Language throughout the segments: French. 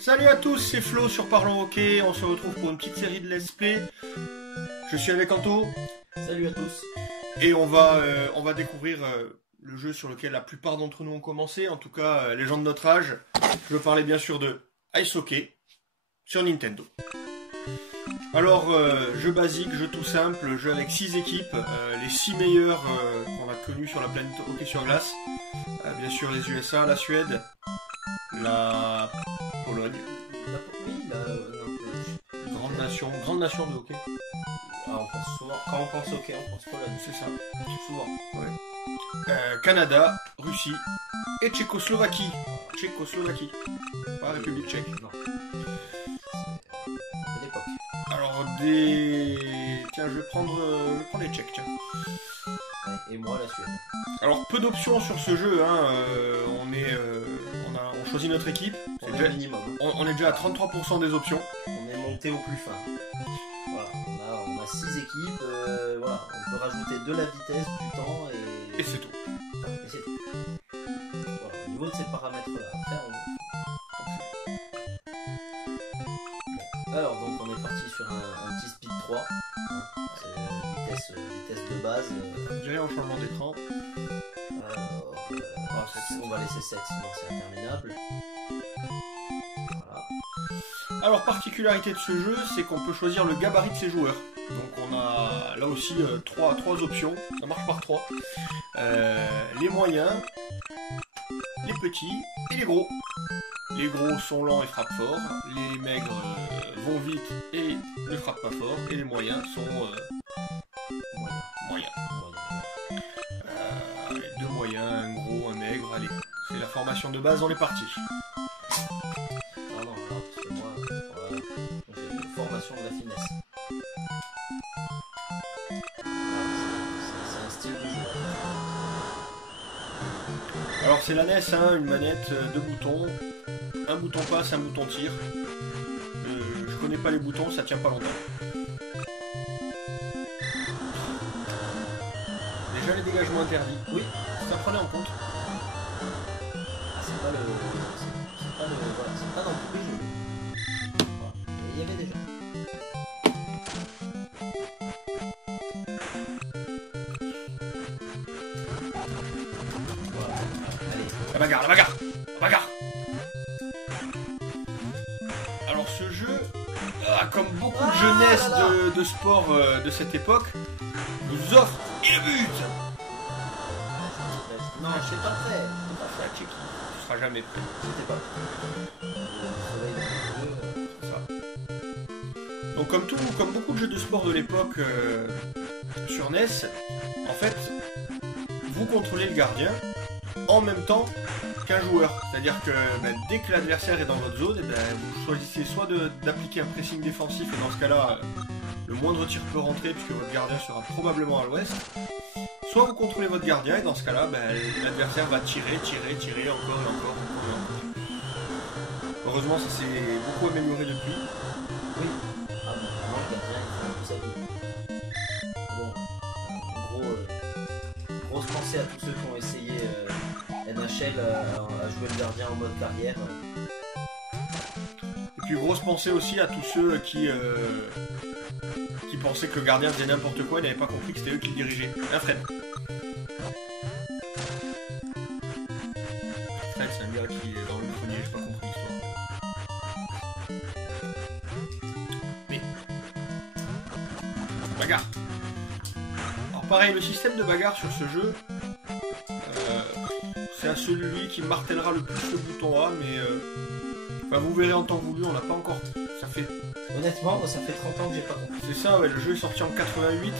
Salut à tous, c'est Flo sur Parlons Hockey, on se retrouve pour une petite série de Let's Play. Je suis avec Anto. Salut à tous. Et on va découvrir le jeu sur lequel la plupart d'entre nous ont commencé, en tout cas les gens de notre âge. Je veux parler bien sûr de Ice Hockey sur Nintendo. Alors, jeu basique, jeu tout simple, jeu avec 6 équipes, les 6 meilleurs qu'on a connus sur la planète hockey sur glace. Bien sûr les USA, la Suède, la Pologne. Grande nation de hockey. Ah, on pense souvent, quand on pense hockey, on pense Pologne. C'est ça. Souvent. Ouais. Canada, Russie et Tchécoslovaquie. Tchécoslovaquie. Pas République tchèque. Non. C'est l'époque. Alors tiens, je vais prendre les Tchèques, tiens. Et moi la Suède. Alors peu d'options sur ce jeu, hein. On choisit notre équipe. On est minimum. On est déjà à 33% des options. On est monté au plus fin. Voilà, on a 6 équipes. Voilà, on peut rajouter de la vitesse, du temps Et c'est tout. Et c'est tout. Voilà, au niveau de ces paramètres-là, après alors donc on est parti sur un petit speed 3. Hein, c'est vitesse de base. Je dirais en changement d'écran. On va laisser 7 sinon c'est interminable. Voilà. Alors particularité de ce jeu, c'est qu'on peut choisir le gabarit de ses joueurs. Donc on a là aussi trois options, ça marche par 3. Les moyens, les petits et les gros. Les gros sont lents et frappent fort, les maigres vont vite et ne frappent pas fort, et les moyens sont moyens. Deux moyens, un gros, un maigre, allez, c'est la formation de base, on est parti. Non, parce que moi, voilà, j'ai une formation de la finesse. C'est un style de jeu. Alors c'est la NES, hein, une manette, 2 boutons, un bouton passe, un bouton tir. Je connais pas les boutons, ça tient pas longtemps. Déjà les dégagements interdits. Oui, ça prenait en compte. C'est pas dans tous les jeux. Voilà. Il y avait déjà. Voilà. Allez. La bagarre. Alors ce jeu, comme beaucoup de jeunesse de sport de cette époque, nous offre et le but. Non, je sais pas prêt. Tu seras jamais prêt. J'étais pas prêt. Donc comme beaucoup de jeux de sport de l'époque sur NES, en fait, vous contrôlez le gardien en même temps qu'un joueur. C'est-à-dire que dès que l'adversaire est dans votre zone, vous choisissez soit d'appliquer un pressing défensif, et dans ce cas-là, le moindre tir peut rentrer puisque votre gardien sera probablement à l'ouest. Soit vous contrôlez votre gardien, et dans ce cas-là, l'adversaire va tirer encore et encore. Heureusement, ça s'est beaucoup amélioré depuis. Oui. Ah bon, vraiment le gardien il fait sa vie. Bon, grosse pensée à tous ceux qui ont essayé NHL à jouer le gardien en mode carrière. Et puis grosse pensée aussi à tous ceux qui pensaient que le gardien faisait n'importe quoi et n'avaient pas compris que c'était eux qui le dirigeaient. Un Fred. Fred, c'est un gars qui est dans le premier, j'ai pas compris l'histoire. Mais. Bagarre. Alors pareil, le système de bagarre sur ce jeu, c'est à celui qui martèlera le plus le bouton A, mais vous verrez en temps voulu, on l'a pas encore. Ça fait. Honnêtement, ça fait 30 ans que j'ai pas compris. C'est ça, ouais, le jeu est sorti en 88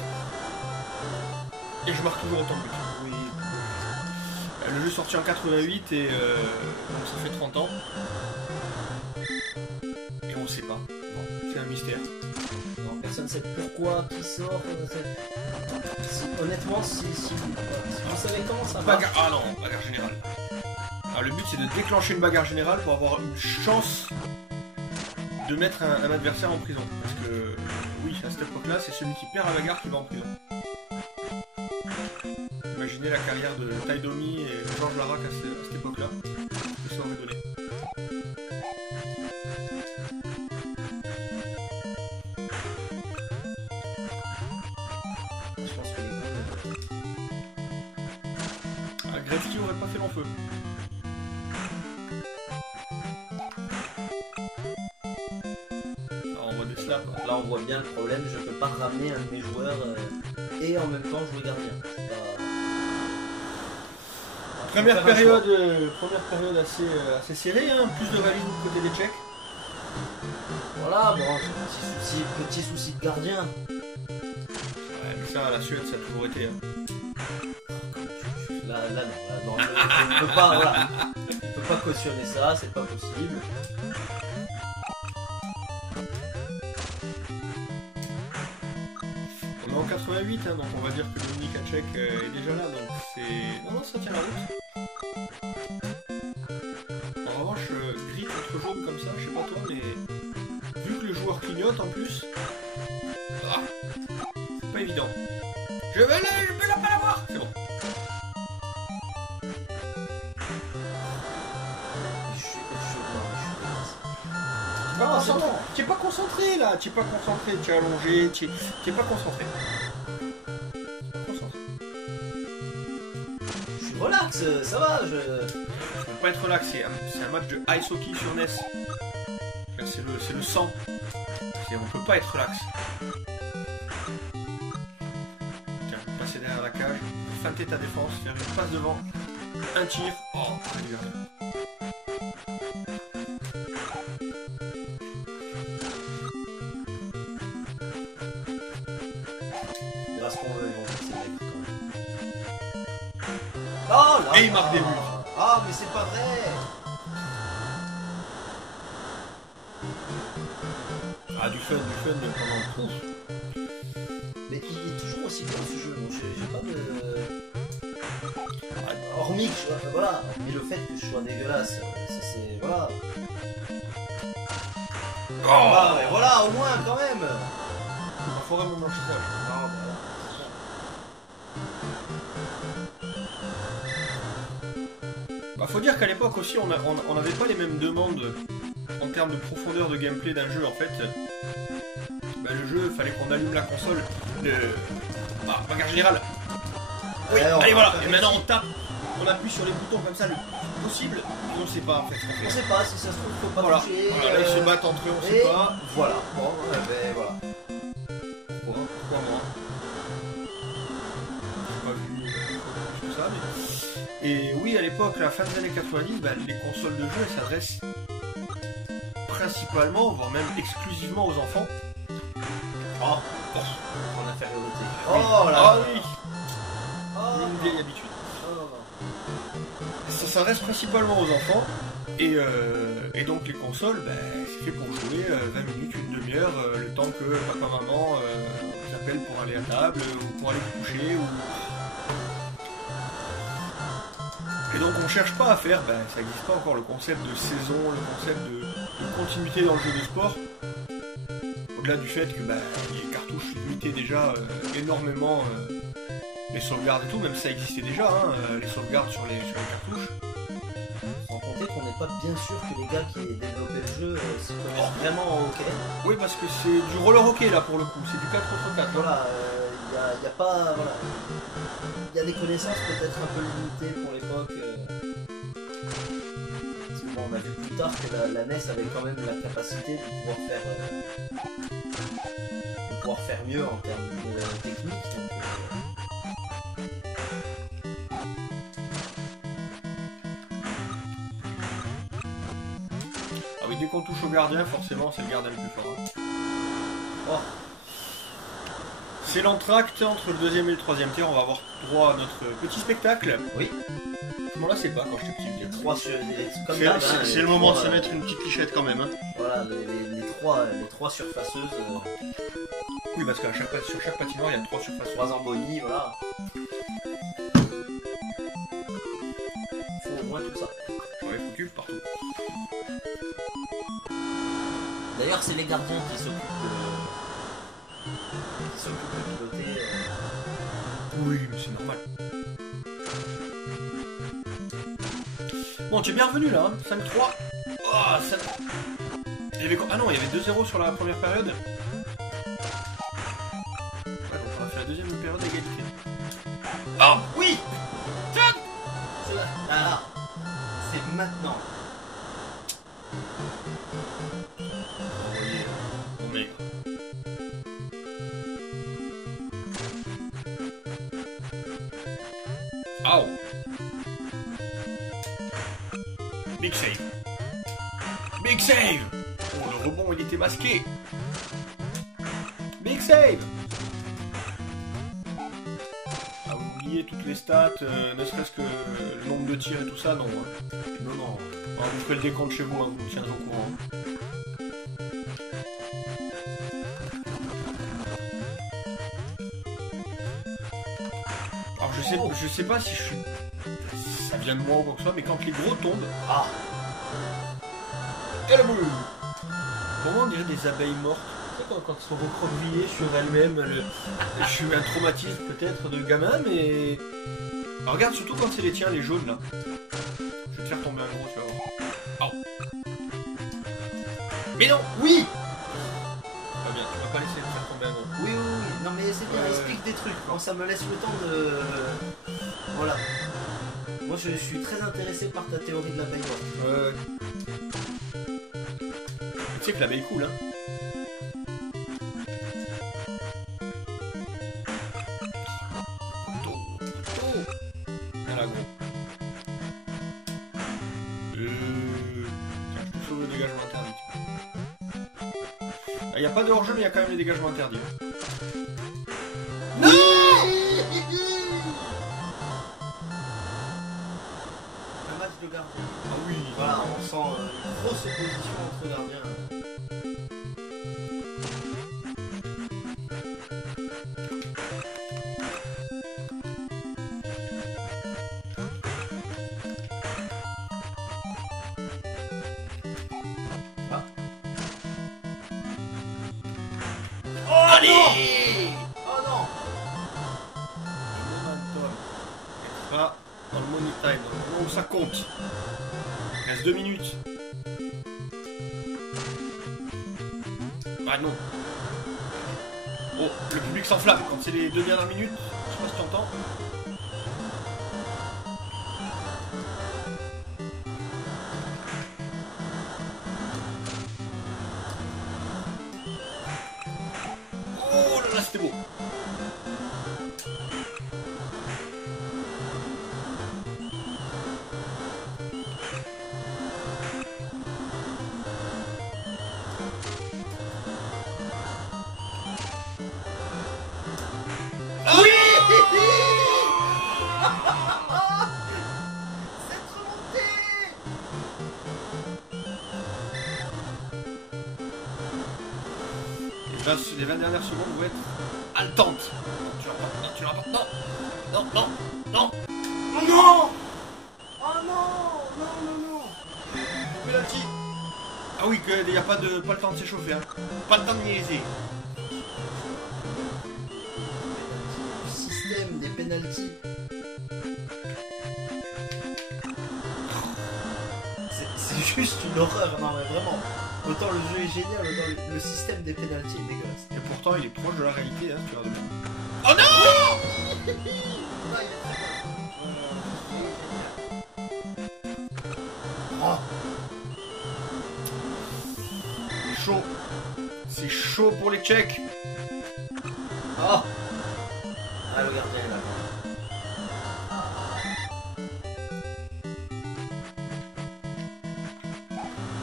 et je marque toujours en temps but. Oui. Le jeu est sorti en 88 et donc ça fait 30 ans. Et on sait pas. Bon, c'est un mystère. Non, personne sait pourquoi, qui sort. Honnêtement, si vous savez comment ça marche. Ah non, bagarre générale. Alors le but c'est de déclencher une bagarre générale pour avoir une chance de mettre un adversaire en prison. Parce que, oui, à cette époque-là, c'est celui qui perd la bagarre qui va en prison. Imaginez la carrière de Ty Domi et Georges Larac à cette époque-là. Gretzky aurait pas fait long feu. Alors, on voit des slaps. Donc là on voit bien le problème, je peux pas ramener un de mes joueurs et en même temps jouer gardien. Première période assez serrée, hein, plus de rallye du côté des Tchèques. Voilà, bon, petit souci de gardien. Ouais, mais ça, la Suède, ça a toujours été. Hein. Là, non, je peux pas, voilà. On peut pas cautionner ça, c'est pas possible. On est en 88, hein, donc on va dire que Dominik Hašek est déjà là, donc c'est... Non, ça tient la route. En revanche, gris contre jaune comme ça, je sais pas toi, mais... Vu que le joueur clignote en plus... Ah, c'est pas évident. Je peux pas l'avoir. C'est bon. Tu es pas concentré là, tu es pas concentré, tu es allongé, tu es pas concentré. Concentré. Je suis relax, ça va, Je veux pas être relax, c'est un match de ice hockey sur NES. C'est le sang. On peut pas être relax. Tiens, passer derrière la cage, feinter ta défense, faire une passe devant, un tir. Oh, il y a rien. Oh là. Et il marque des buts. Ah mais c'est pas vrai. Ah du fun pendant tout. Mais il est toujours aussi bien ce jeu, donc j'ai pas de... Hormis que je sois... Voilà, hormis le fait que je sois dégueulasse, ça c'est... Voilà. Oh Ah mais voilà, au moins quand même. Il faudrait me manger ça. Bah, faut dire qu'à l'époque aussi, on n'avait pas les mêmes demandes en termes de profondeur de gameplay d'un jeu. En fait, bah, le jeu, fallait qu'on allume la console. Bagarre générale. Oui, allez voilà. Et maintenant on tape, on appuie sur les boutons comme ça le plus possible. Et on sait pas en fait. On sait pas si ça se trouve, faut pas toucher. Voilà, là ils se battent entre eux, on sait pas. Voilà. Bon, ben voilà. Pourquoi moi? J'ai pas vu tout ça, mais... Et oui, à l'époque, à la fin des années 90, bah, les consoles de jeu elles s'adressent principalement, voire même exclusivement aux enfants. Oh, en infériorité. Oh là là. oui. Une vieille habitude. Ça s'adresse principalement aux enfants. Et donc les consoles, bah, c'est fait pour jouer 20 minutes, une demi-heure, le temps que papa-maman vous appelle pour aller à table, ou pour aller vous coucher, ou... Et donc on cherche pas à faire, ben, ça n'existe pas encore le concept de saison, le concept de continuité dans le jeu de sport. Au-delà du fait que ben, les cartouches limitaient déjà énormément les sauvegardes et tout, même si ça existait déjà, hein, les sauvegardes sur les cartouches. Sans compter qu'on n'est pas bien sûr que les gars qui aient développé le jeu s'y connaissent vraiment en hockey. Oui, parce que c'est du roller hockey là pour le coup, c'est du 4 contre 4. Voilà, il y a pas... Voilà. Il y a des connaissances peut-être un peu limitées pour l'époque. Parce que bon, on a vu plus tard que la NES avait quand même la capacité de pouvoir faire mieux en termes de technique. Donc, Ah oui, dès qu'on touche au gardien, forcément c'est le gardien le plus fort. Hein. Oh. C'est l'entracte entre le deuxième et le troisième tiers, on va avoir droit à notre petit spectacle. Oui. Je m'en lassais pas quand j'étais petit. C'est le moment de se mettre une petite lichette quand même. Hein. Voilà, les trois surfaceuses. Oui, parce que sur chaque patinoire, il y a 3 surfaceuses. 3 embonies, voilà. Faut au moins tout ça. Ouais, faut cube partout. D'ailleurs, c'est les gardiens qui s'occupent de piloter. Oui, mais c'est normal. Bon, tu es bien revenu là, hein. 5-3. Oh, ça... Il y avait... Ah non, il y avait 2-0 sur la première période. Ouais, donc on a fait la deuxième période d'égalité. Oh, oui. C'est maintenant. Envoyez mon maigre. Ow. Big save. Big save. Oh, le rebond, il était masqué. Big save. Ah, vous oubliez toutes les stats, ne serait-ce que le nombre de tirs et tout ça, non. Hein. Non, non. Ah, vous ferez le décompte chez vous, hein, vous me tiendrez au courant. Alors je sais pas si je suis... Ça vient de moi ou quoi que ce soit, mais quand les gros tombent... Ah. Et la boule. Comment on dirait des abeilles mortes? Tu sais, quand elles sont recroquevillées sur elles-mêmes, je suis un traumatisme peut-être de gamin, mais... Alors, regarde surtout quand c'est les tiens, les jaunes là. Je vais te faire tomber un gros, tu vas voir. Oh. Mais non. Oui. Pas bien, tu vas pas laisser te faire tomber un gros. Oui, oui, oui. Non, mais c'est bien, Ouais, explique des trucs. Bon, ça me laisse le temps de... Voilà. Moi, je suis très intéressé par ta théorie de l'abeille morte. Tu sais que l'abeille coule, hein. Voilà, gros. Tiens, je te sauve le dégagement interdit. Il n'y a pas de hors-jeu, mais il y a quand même les dégagements interdits. Non. Un match de gardien. Ah oui. Voilà, on sent une grosse opposition entre gardiens. Ah. Oh Allez. non. Oh non. Le momentum n'est pas dans le money time, dans le moment où ça compte. Il reste 2 minutes. Ah non. Oh, le public s'enflamme quand c'est les 2 dernières minutes. Je sais pas si tu entends. Oh là là, c'était beau. Oui. Cette remontée. Les 20 dernières secondes vont être haletantes. Tu l'entends? Non, tu l'entends? Non. Non, non, non. Oh non. Oh non. Non, non, non. Penalty. Ah oui, il n'y a pas le temps de s'échauffer. Hein. Pas le temps de niaiser. Le système des penalties. C'est juste une horreur, non mais vraiment. Autant le jeu est génial, autant le système des penalties est dégueulasse. Et pourtant, il est proche de la réalité, hein, tu regardes bien. Oh non! Non, il est très bon. Oh. C'est chaud. C'est chaud pour les Tchèques. Oh. Ah, le gardien est là.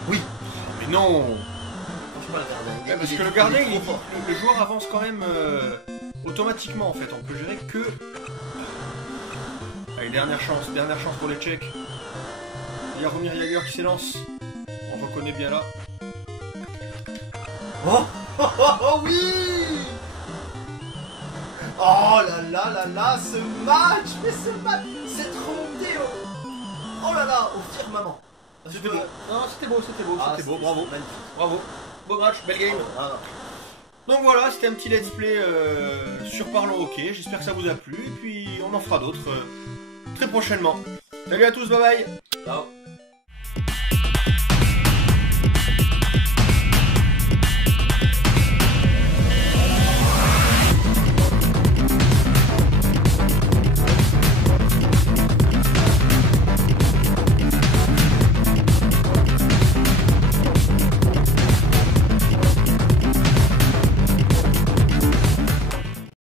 Oui. Mais non! Franchement, le gardien. Ouais, parce que le gardien, le joueur avance quand même automatiquement en fait. On peut gérer que. Allez, dernière chance pour les Tchèques. Jaromir Jagr qui s'élance. On reconnaît bien là. Oh, oh, oh, oh oui. Oh là là là là, ce match, mais ce match, cette remontée oh là là, au tir maman. C'était beau. Non, c'était beau, c'était beau, bravo. Magnifique. Bravo. Beau match, belle game. Ah, Donc voilà, c'était un petit let's play sur Parlons Hockey. J'espère que ça vous a plu. Et puis on en fera d'autres très prochainement. Salut à tous, bye bye. ciao.